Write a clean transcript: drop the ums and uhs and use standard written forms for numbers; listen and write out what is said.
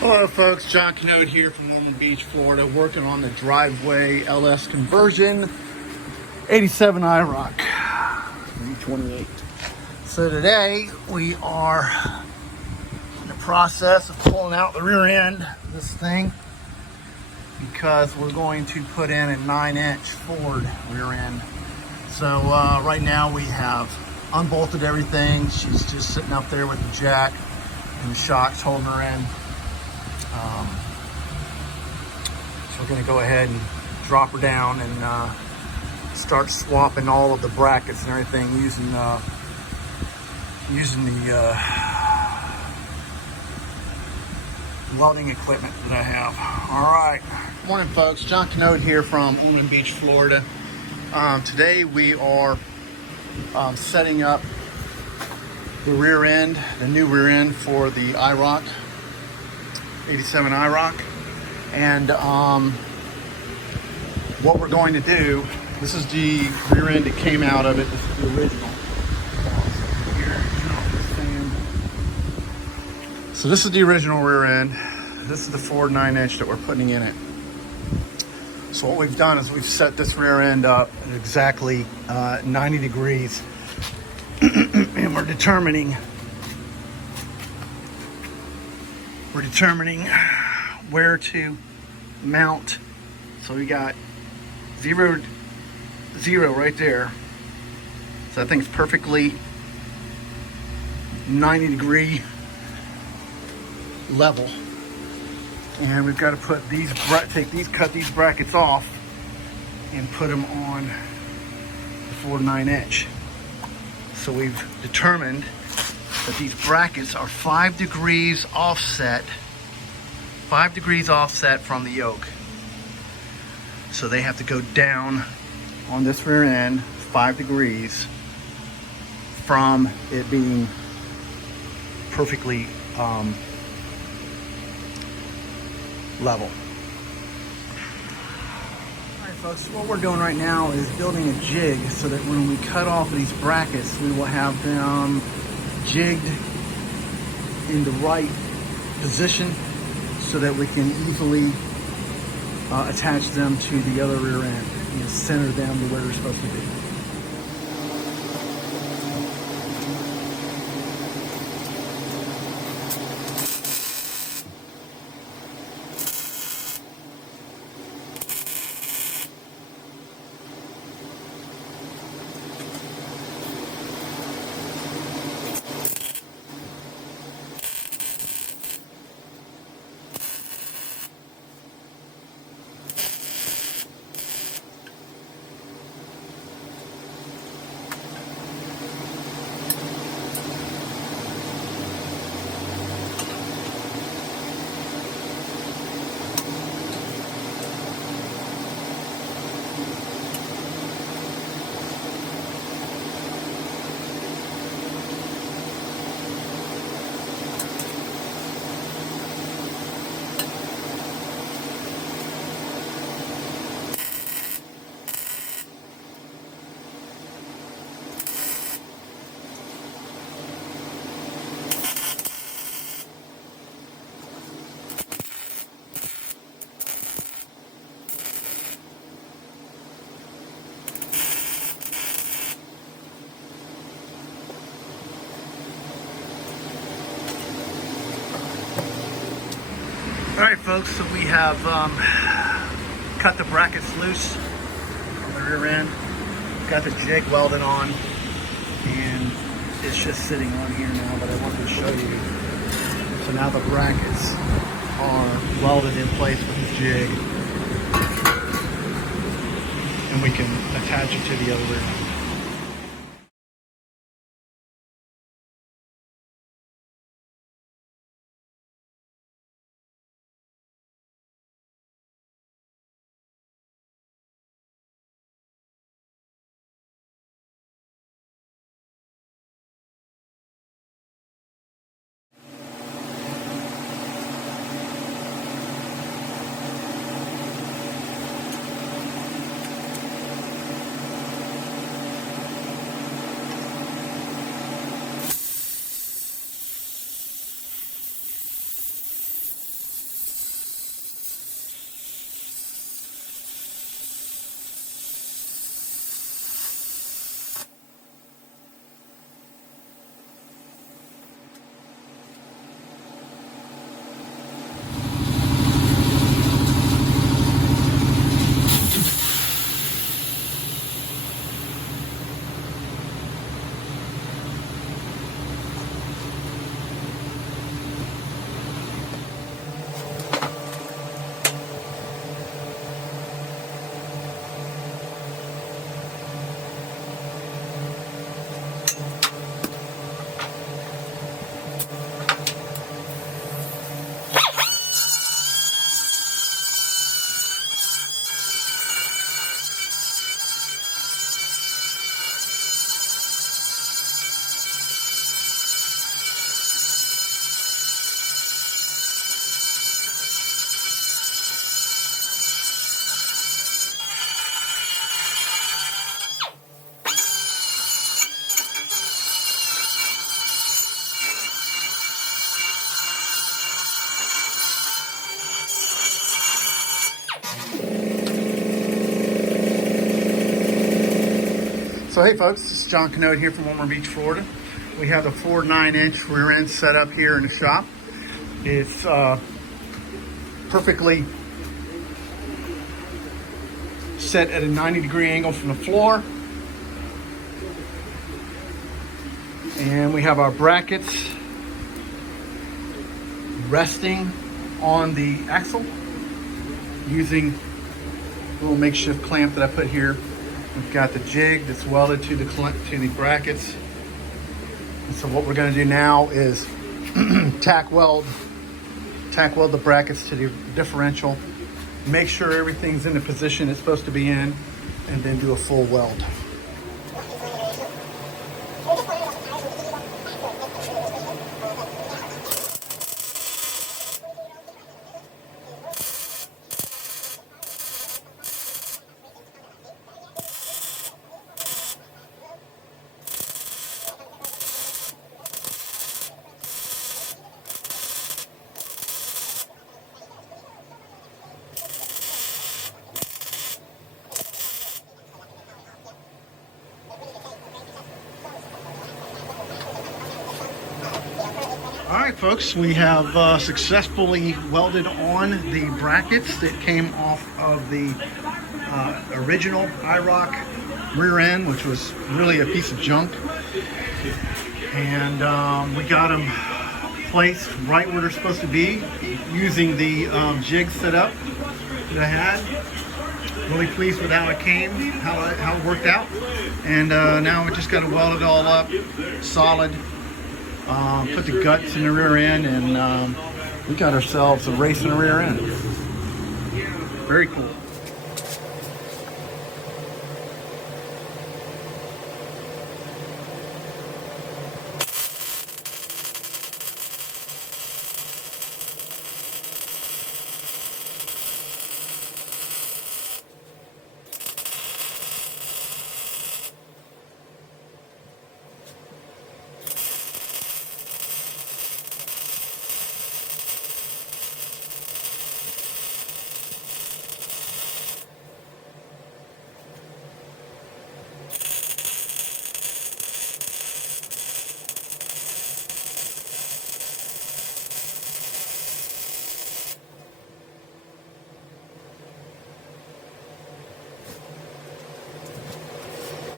Hello folks, John Canode here from Norman Beach, Florida, working on the driveway LS conversion, 87 iRock, 328. So today we are in the process of pulling out the rear end of this thing because we're going to put in a 9-inch Ford rear end. So right now we have unbolted everything. She's just sitting up there with the jack and the shocks holding her in. So we're going to go ahead and drop her down and start swapping all of the brackets and everything using the welding equipment that I have. All right. Morning, folks. John Canode here from Norman Beach, Florida. Today we are setting up the rear end, the new rear end for the iRock, 87 iRock. And what we're going to do, this is the rear end that came out of it. This is the original. So this is the original rear end. This is the Ford 9-inch that we're putting in it. So what we've done is we've set this rear end up at exactly 90 degrees. And we're determining where to mount. So we got 0, 0 right there. So that thing's perfectly 90 degree level. And we've got to put cut these brackets off and put them on the Ford 9-inch. So we've determined that these brackets are 5 degrees offset. 5 degrees offset from the yoke. So they have to go down on this rear end 5 degrees from it being perfectly level. Alright folks, so what we're doing right now is building a jig so that when we cut off these brackets, we will have them jigged in the right position so that we can easily attach them to the other rear end and center them to where they're supposed to be. Alright folks, so we have cut the brackets loose on the rear end, got the jig welded on, and it's just sitting on here now, but I wanted to show you. So now the brackets are welded in place with the jig, and we can attach it to the other rear end. So hey folks, this is John Canode here from Ormond Beach, Florida. We have the Ford 9-inch rear end set up here in the shop. It's perfectly set at a 90-degree angle from the floor. And we have our brackets resting on the axle using a little makeshift clamp that I put here. We've got the jig that's welded to the brackets. And so what we're going to do now is tack weld the brackets to the differential, make sure everything's in the position it's supposed to be in, and then do a full weld. All right, folks, we have successfully welded on the brackets that came off of the original iRock rear end, which was really a piece of junk. And we got them placed right where they're supposed to be using the jig set up that I had. Really pleased with how it came, how it worked out. And now we just got to weld it all up solid. Put the guts in the rear end, and we got ourselves a race in the rear end. Very cool.